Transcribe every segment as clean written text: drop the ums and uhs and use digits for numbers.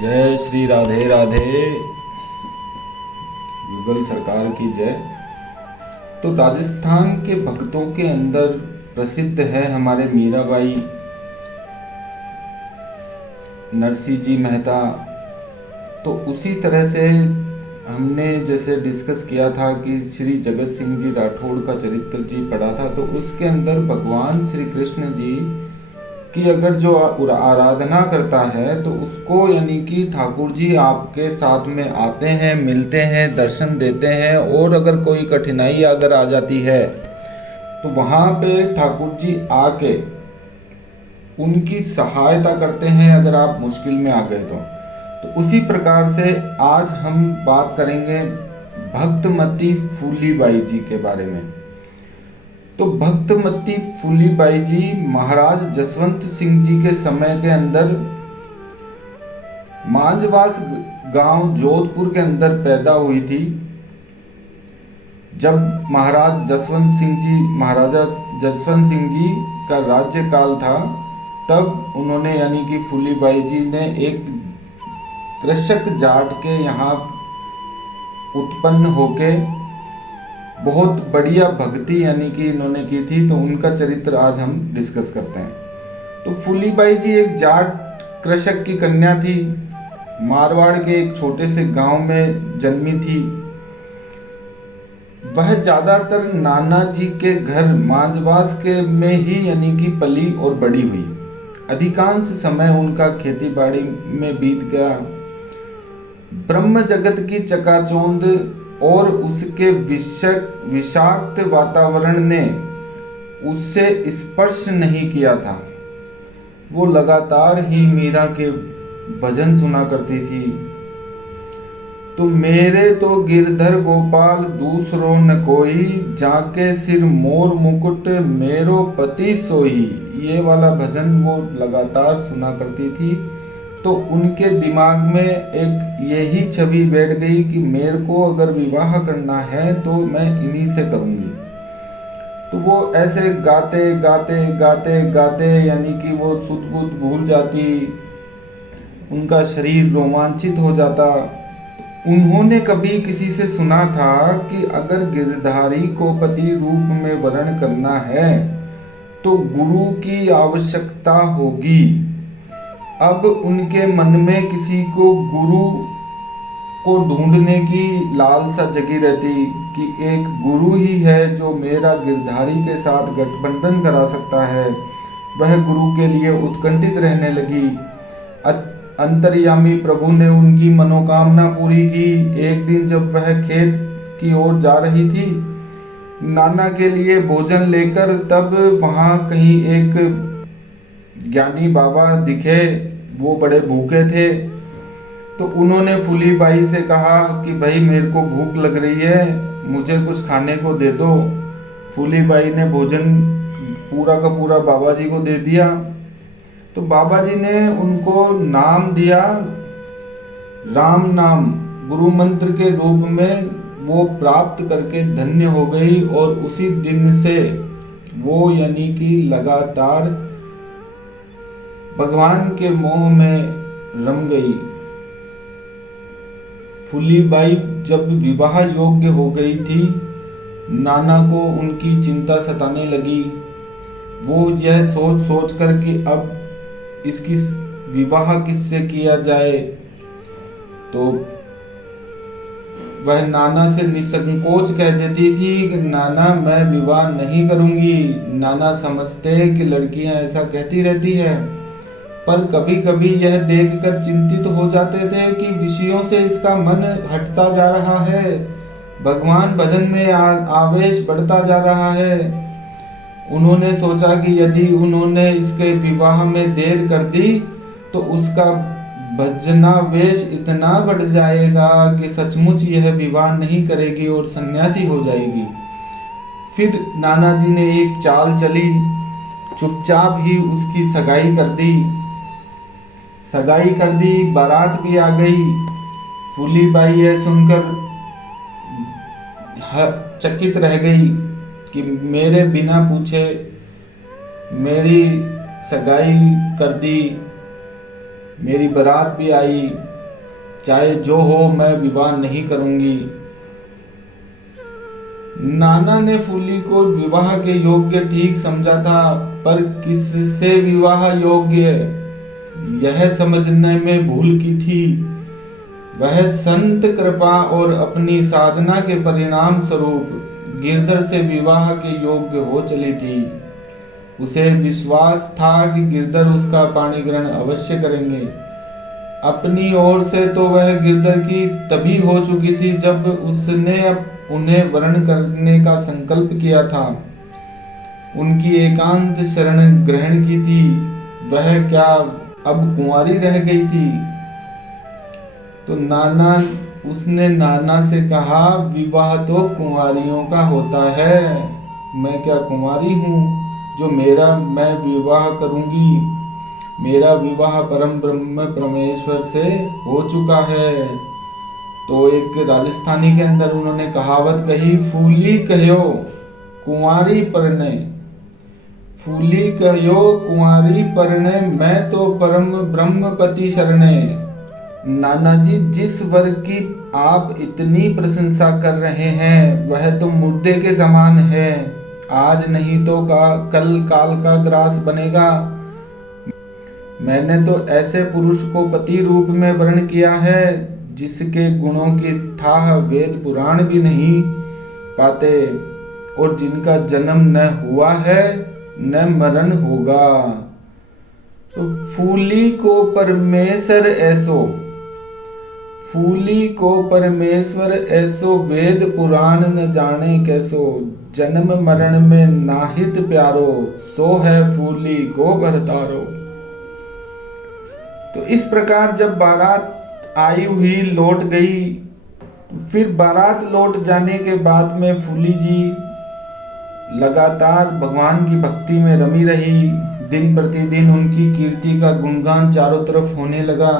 जय श्री राधे राधे। युगल सरकार की जय। तो राजस्थान के भक्तों के अंदर प्रसिद्ध है हमारे मीराबाई, नरसिंह जी मेहता। तो उसी तरह से हमने जैसे डिस्कस किया था कि श्री जगत सिंह जी राठौड़ का चरित्र जी पढ़ा था, तो उसके अंदर भगवान श्री कृष्ण जी कि अगर जो आराधना करता है तो उसको यानी कि ठाकुर जी आपके साथ में आते हैं, मिलते हैं, दर्शन देते हैं। और अगर कोई कठिनाई अगर आ जाती है तो वहाँ पे ठाकुर जी आके उनकी सहायता करते हैं अगर आप मुश्किल में आ गए तो उसी प्रकार से आज हम बात करेंगे भक्तमती फूलीबाई जी के बारे में। तो भक्तमती फूलीबाई जी महाराज जसवंत सिंह जी के समय के अंदर मांझवास गांव जोधपुर के अंदर पैदा हुई थी। जब महाराजा जसवंत सिंह जी का राज्यकाल था, तब उन्होंने यानी कि फूलीबाई जी ने एक कृषक जाट के यहाँ उत्पन्न होके बहुत बढ़िया भक्ति यानी कि इन्होंने की थी। तो उनका चरित्र आज हम डिस्कस करते हैं। तो फूलीबाई जी एक जाट कृषक की कन्या थी। मारवाड़ के एक छोटे से गांव में जन्मी थी। वह ज्यादातर नाना जी के घर मांझवास के में ही यानी कि पली और बड़ी हुई। अधिकांश समय उनका खेती बाड़ी में बीत गया। ब्रह्म जगत की चकाचौंध और उसके विषाक्त वातावरण ने उससे स्पर्श नहीं किया था। वो लगातार ही मीरा के भजन सुना करती थी। तो मेरे तो गिरधर गोपाल दूसरो न कोई, जाके सिर मोर मुकुट मेरो पति सोई। ये वाला भजन वो लगातार सुना करती थी। तो उनके दिमाग में एक यही छवि बैठ गई कि मेरे को अगर विवाह करना है तो मैं इन्हीं से करूंगी। तो वो ऐसे गाते गाते गाते गाते यानी कि वो सुध बुध भूल जाती, उनका शरीर रोमांचित हो जाता। उन्होंने कभी किसी से सुना था कि अगर गिरधारी को पति रूप में वर्ण करना है तो गुरु की आवश्यकता होगी। अब उनके मन में किसी को गुरु को ढूंढने की लालसा जगी रहती कि एक गुरु ही है जो मेरा गिरधारी के साथ गठबंधन करा सकता है। वह गुरु के लिए उत्कंठित रहने लगी। अंतर्यामी प्रभु ने उनकी मनोकामना पूरी की। एक दिन जब वह खेत की ओर जा रही थी नाना के लिए भोजन लेकर, तब वहाँ कहीं एक ज्ञानी बाबा दिखे। वो बड़े भूखे थे। तो उन्होंने फूलीबाई से कहा कि भाई मेरे को भूख लग रही है, मुझे कुछ खाने को दे दो। फूलीबाई ने भोजन पूरा का पूरा बाबा जी को दे दिया। तो बाबा जी ने उनको नाम दिया, राम नाम गुरु मंत्र के रूप में वो प्राप्त करके धन्य हो गई। और उसी दिन से वो यानी कि लगातार भगवान के मोह में रम गई। फूलीबाई जब विवाह योग्य हो गई थी, नाना को उनकी चिंता सताने लगी। वो यह सोच सोच कर कि अब इसकी विवाह किससे किया जाए, तो वह नाना से निसंकोच कह देती थी कि नाना मैं विवाह नहीं करूंगी। नाना समझते कि लड़कियां ऐसा कहती रहती है, पर कभी कभी यह देखकर चिंतित हो जाते थे कि विषयों से इसका मन हटता जा रहा है, भगवान भजन में आवेश बढ़ता जा रहा है। उन्होंने सोचा कि यदि उन्होंने इसके विवाह में देर कर दी तो उसका भजनावेश इतना बढ़ जाएगा कि सचमुच यह विवाह नहीं करेगी और सन्यासी हो जाएगी। फिर नाना जी ने एक चाल चली, चुपचाप ही उसकी सगाई कर दी। बारात भी आ गई। फूलीबाई यह सुनकर चकित रह गई कि मेरे बिना पूछे मेरी सगाई कर दी। मेरी बारात भी आई, चाहे जो हो मैं विवाह नहीं करूंगी। नाना ने फूली को विवाह के योग्य ठीक समझा था, पर किससे विवाह योग्य यह समझने में भूल की थी। वह संत कृपा और अपनी साधना के परिणाम स्वरूप गिरधर से विवाह के योग्य हो चली थी। उसे विश्वास था कि गिरधर उसका पाणी ग्रहण अवश्य करेंगे। अपनी ओर से तो वह गिरधर की तभी हो चुकी थी जब उसने उन्हें वर्ण करने का संकल्प किया था, उनकी एकांत शरण ग्रहण की थी। वह क्या अब कुंवारी रह गई थी? तो उसने नाना से कहा, विवाह तो कुंवारियों का होता है, मैं क्या कुंवारी हूँ जो मैं विवाह करूंगी? मेरा विवाह परम ब्रह्म परमेश्वर से हो चुका है। तो एक राजस्थानी के अंदर उन्होंने कहावत कही, फूली कहो कुंवारी परने, फूली कहो कुंवारी परने, मैं तो परम ब्रह्म पति शरणे। नाना जी, जिस वर्ग की आप इतनी प्रशंसा कर रहे हैं वह तो मुर्दे के समान है, आज नहीं तो कल काल का ग्रास बनेगा। मैंने तो ऐसे पुरुष को पति रूप में वर्ण किया है जिसके गुणों की थाह वेद पुराण भी नहीं पाते, और जिनका जन्म न हुआ है न मरण होगा। तो फूली को परमेश्वर ऐसो, वेद पुराण न जाने कैसो, जन्म मरण में नाहित प्यारो, सो है फूली को भरतारो। तो इस प्रकार जब बारात आई हुई लौट गई, फिर बारात लौट जाने के बाद में फूली जी लगातार भगवान की भक्ति में रमी रही। दिन प्रतिदिन उनकी कीर्ति का गुणगान चारों तरफ होने लगा।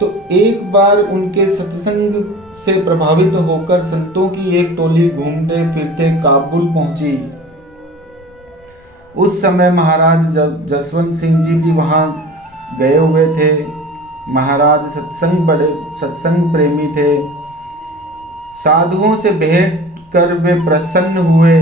तो एक बार उनके सत्संग से प्रभावित होकर संतों की एक टोली घूमते फिरते काबुल पहुंची। उस समय महाराज जसवंत सिंह जी भी वहां गए हुए थे। महाराज बड़े सत्संग प्रेमी थे। साधुओं से भेंट कर वे प्रसन्न हुए।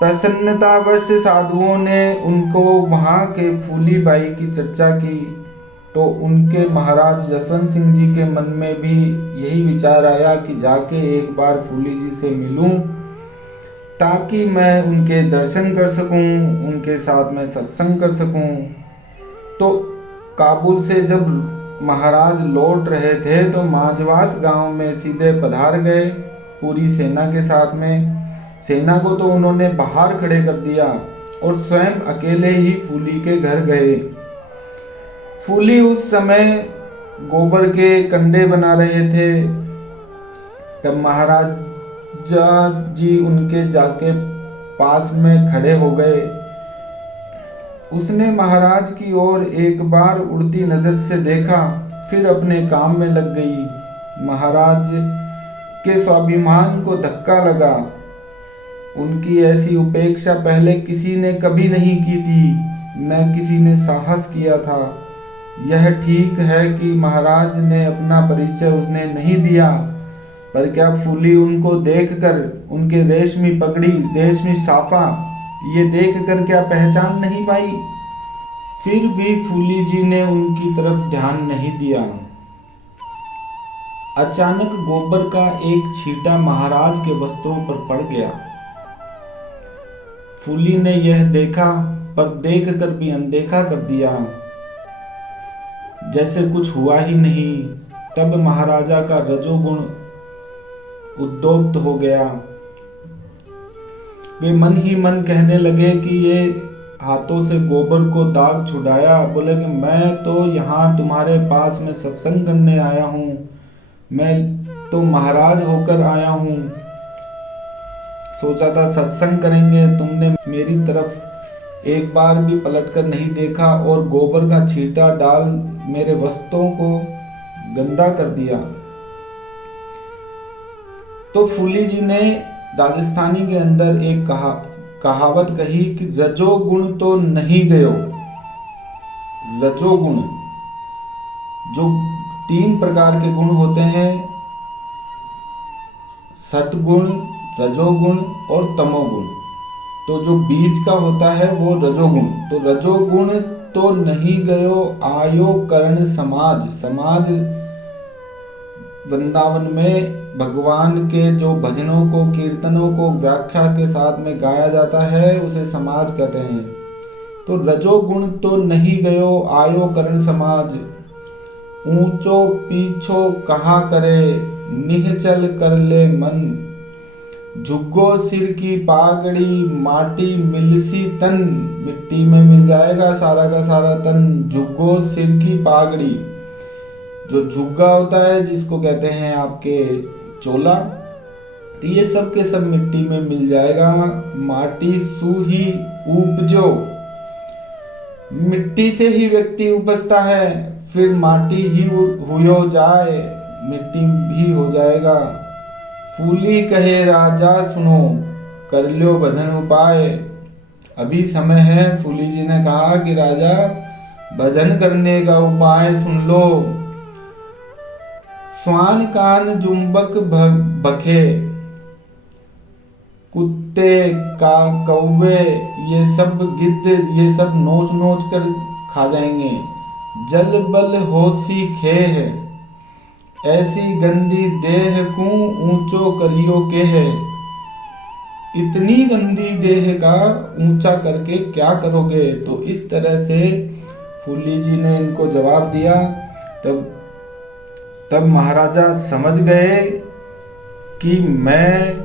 प्रसन्नतावश साधुओं ने उनको वहां के फूली बाई की चर्चा की, तो उनके महाराज जसवंत सिंह जी के मन में भी यही विचार आया कि जाके एक बार फूली जी से मिलूं, ताकि मैं उनके दर्शन कर सकूं, उनके साथ में सत्संग कर सकूं। तो काबुल से जब महाराज लौट रहे थे तो मांझवास गांव में सीधे पधार गए पूरी सेना के साथ में। सेना को तो उन्होंने बाहर खड़े कर दिया और स्वयं अकेले ही फूली के घर गए। फूली उस समय गोबर के कंडे बना रहे थे। तब महाराज जी उनके जाके पास में खड़े हो गए। उसने महाराज की ओर एक बार उड़ती नजर से देखा, फिर अपने काम में लग गई। महाराज के स्वाभिमान को धक्का लगा। उनकी ऐसी उपेक्षा पहले किसी ने कभी नहीं की थी, न किसी ने साहस किया था। यह ठीक है कि महाराज ने अपना परिचय उन्हें नहीं दिया, पर क्या फूली उनको देखकर, उनके रेशमी पगड़ी, रेशमी साफा, ये देखकर क्या पहचान नहीं पाई? फिर भी फूली जी ने उनकी तरफ ध्यान नहीं दिया। अचानक गोबर का एक छींटा महाराज के वस्त्रों पर पड़ गया। फूली ने यह देखा, पर देखकर भी अनदेखा कर दिया, जैसे कुछ हुआ ही नहीं। तब महाराजा का रजोगुण उद्दोप्त हो गया। वे मन ही मन कहने लगे कि ये हाथों से गोबर को दाग छुड़ाया। बोले कि मैं तो यहाँ तुम्हारे पास में सत्संग करने आया हूँ, मैं तो महाराज होकर आया हूँ। सोचा था सत्संग करेंगे, तुमने मेरी तरफ एक बार भी पलटकर नहीं देखा और गोबर का छींटा डाल मेरे वस्त्रों को गंदा कर दिया। तो फूली जी ने राजस्थानी के अंदर एक कहावत कही कि रजोगुण तो नहीं गयो, रजोगुण, जो 3 प्रकार के गुण होते हैं, सतगुण, रजोगुण और तमोगुण। तो जो बीच का होता है वो रजोगुण। तो रजोगुण तो नहीं गयो आयो करण समाज। समाज वृंदावन में भगवान के जो भजनों को, कीर्तनों को व्याख्या के साथ में गाया जाता है उसे समाज कहते हैं। तो रजोगुण तो नहीं गयो आयो करण समाज, ऊंचो पीछो कहाँ करे निहचल कर ले मन, झुग्गो सिर की पागड़ी माटी मिलसी तन। मिट्टी में मिल जाएगा सारा का सारा तन। झुग्गो सिर की पागड़ी, जो झुग्गा होता है जिसको कहते हैं आपके चोला, तो ये सब के सब मिट्टी में मिल जाएगा। माटी सूही उपजो, मिट्टी से ही व्यक्ति उपजता है, फिर माटी ही हुयो जाए, मिट्टी भी हो जाएगा। फूली कहे राजा सुनो कर लो भजन उपाय। अभी समय है, फूली जी ने कहा कि राजा भजन करने का उपाय सुन लो। स्वान कान जुम्बक बखे, कुत्ते का कौवे, ये सब गिद्ध, ये सब नोच नोच कर खा जाएंगे। जल बल होसी खेह, ऐसी गंदी देह को ऊंचो करियो के है। इतनी गंदी देह का ऊंचा करके क्या करोगे। तो इस तरह से फूली जी ने इनको जवाब दिया। तब महाराजा समझ गए कि मैं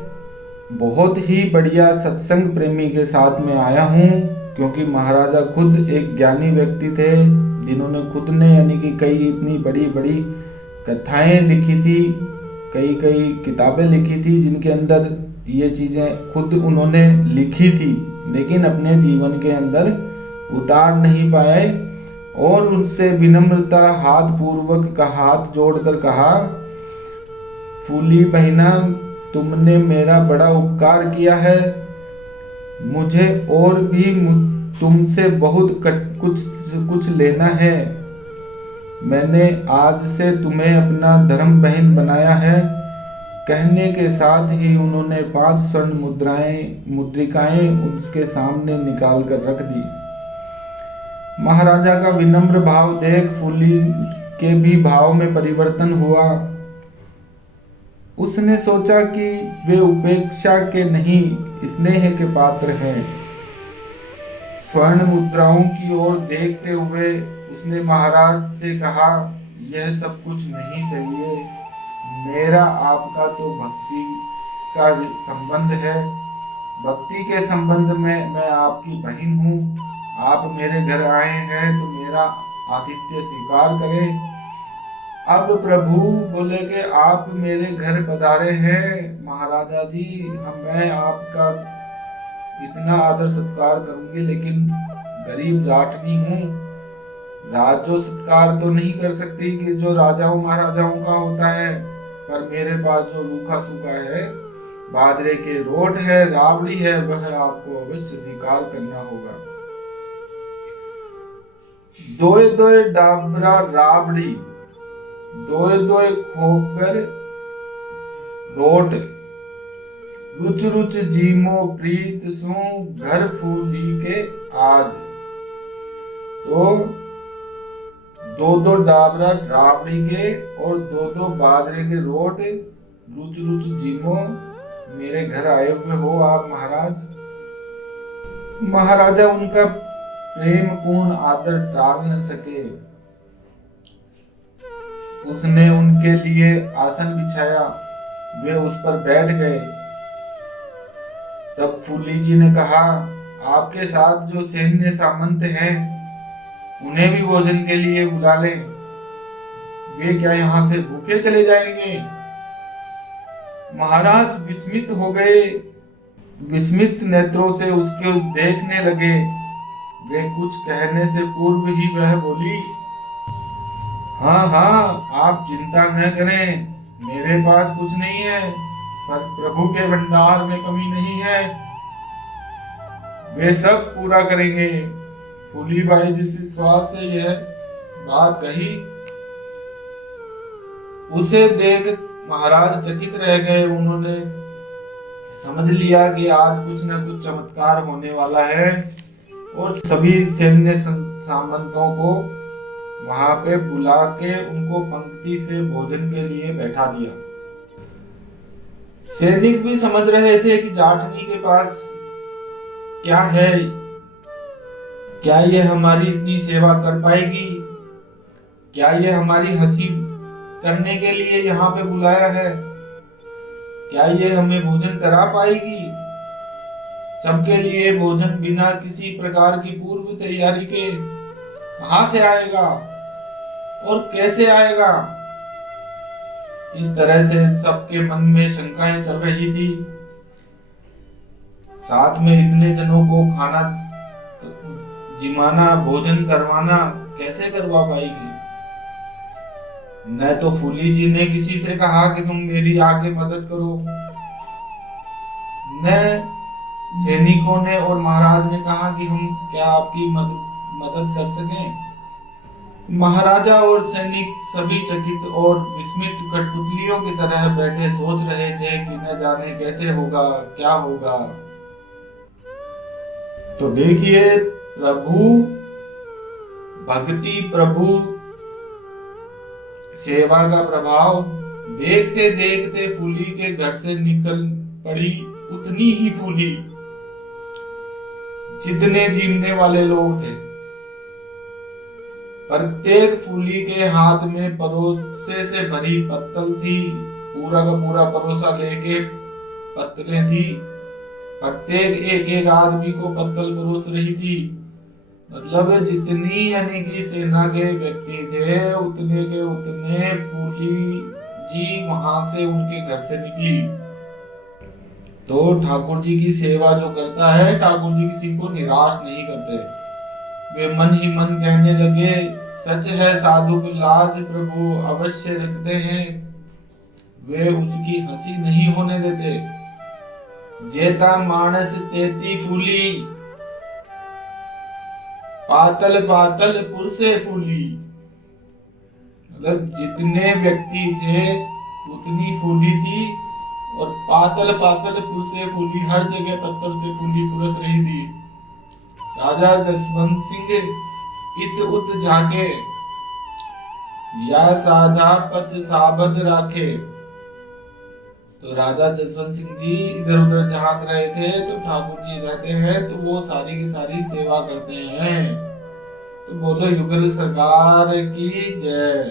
बहुत ही बढ़िया सत्संग प्रेमी के साथ में आया हूँ, क्योंकि महाराजा खुद एक ज्ञानी व्यक्ति थे जिन्होंने खुद ने यानी कि कई इतनी बड़ी बड़ी कथाएं लिखी थी, कई कई किताबें लिखी थी जिनके अंदर ये चीज़ें खुद उन्होंने लिखी थी, लेकिन अपने जीवन के अंदर उतार नहीं पाए। और उनसे विनम्रता हाथ पूर्वक का हाथ जोड़कर कहा, फूली बहना तुमने मेरा बड़ा उपकार किया है, मुझे और भी तुमसे बहुत कुछ लेना है। मैंने आज से तुम्हें अपना धर्म बहन बनाया है। कहने के साथ ही उन्होंने 5 स्वर्ण मुद्रिकाएं उसके सामने निकाल कर रख दी। महाराजा का विनम्र भाव देख फूली के भी भाव में परिवर्तन हुआ। उसने सोचा कि वे उपेक्षा के नहीं स्नेह के पात्र हैं। स्वर्ण मुद्राओं की ओर देखते हुए उसने महाराज से कहा, यह सब कुछ नहीं चाहिए, मेरा आपका तो भक्ति का संबंध है। भक्ति के संबंध में मैं आपकी बहन हूँ। आप मेरे घर आए हैं तो मेरा आतिथ्य स्वीकार करें। अब प्रभु बोले कि आप मेरे घर पधारे हैं महाराजा जी, मैं आपका इतना आदर सत्कार करूंगी, लेकिन गरीब जाटनी हूँ, राजो सत्कार तो नहीं कर सकती कि जो राजाओं महाराजाओं का होता है, पर मेरे पास जो रूखा सूखा है, बाजरे के रोट है, राबड़ी है, वह आपको अवश्य स्वीकार करना होगा। दोए दोए डाबरा राबड़ी, दोए दोए खोकर रोट, रुच रुच जीमो प्रीत सु घर फूली के आज। तो 2-2 डाबरा राबड़ी के और 2-2 बाजरे के रोट, रुच रुच जीमो, मेरे घर आए हुए हो आप महाराज। महाराजा उनका प्रेम पूर्ण आदर टाल न सके। उसने उनके लिए आसन बिछाया, वे उस पर बैठ गए। तब फूली जी ने कहा, आपके साथ जो सैन्य सामंत हैं उन्हें भी भोजन के लिए बुला लें, वे क्या यहाँ से भूखे चले जाएंगे। महाराज विस्मित हो गए, विस्मित नेत्रों से उसके देखने लगे। वे कुछ कहने से पूर्व ही वह बोली, हाँ हाँ आप चिंता न करें, मेरे पास कुछ नहीं है, पर प्रभु के भंडार में कमी नहीं है, वे सब पूरा करेंगे। फूली बाई जिस विश्वास से यह बात कही, उसे देख महाराज चकित रह गए। उन्होंने समझ लिया कि आज कुछ न कुछ चमत्कार होने वाला है, और सभी सैन्य सामंतों को वहां पे बुला के उनको पंक्ति से भोजन के लिए बैठा दिया। सैनिक भी समझ रहे थे कि जाटनी के पास क्या है, क्या ये हमारी इतनी सेवा कर पाएगी, क्या ये हमारी हंसी करने के लिए यहाँ पे बुलाया है, क्या ये हमें भोजन करा पाएगी। सबके लिए भोजन बिना किसी प्रकार की पूर्व तैयारी के कहां से आएगा और कैसे आएगा। इस तरह से सबके मन में शंकाएं चल रही थी। साथ में इतने जनों को खाना जिमाना, भोजन करवाना कैसे करवा पाएगी। न तो फूली जी ने किसी से कहा कि तुम मेरी आके मदद करो, न सैनिकों ने और महाराज ने कहा कि हम क्या आपकी मदद कर सकें। महाराजा और सैनिक सभी चकित और विस्मित कठपुतलियों की तरह बैठे सोच रहे थे कि न जाने कैसे होगा, क्या होगा। तो देखिए प्रभु भक्ति, प्रभु सेवा का प्रभाव। देखते देखते फूली के घर से निकल पड़ी उतनी ही फूली जितने जीने वाले लोग थे। प्रत्येक फूली के हाथ में परोसे से भरी पत्तल थी, पूरा का पूरा परोसा लेके पत्तलें थी। प्रत्येक एक एक आदमी को पत्तल परोस रही थी। मतलब जितनी यानी कि सेना के व्यक्ति थे उतने के उतने फूली जी वहां से उनके घर से निकली। तो ठाकुर जी की सेवा जो करता है, ठाकुर जी किसी को निराश नहीं करते। वे मन ही मन कहने लगे, सच है साधु की लाज प्रभु अवश्य रखते हैं, वे उसकी हंसी नहीं होने देते। जेता मानस तेती फूली, पातल पातल पुरसे फूली। मतलब जितने व्यक्ति थे उतनी फूली थी, और पातल पातल पुरसे फूली, हर जगह पत्तल से फूली पुरस रही थी। राजा जसवंत सिंह इत उत झाके, या साधा पत साबद राखे। तो राजा जसवंत सिंह जी इधर उधर झांक रहे थे, तो ठाकुर जी रहते हैं तो वो सारी की सारी सेवा करते हैं। तो बोलो युगल सरकार की जय।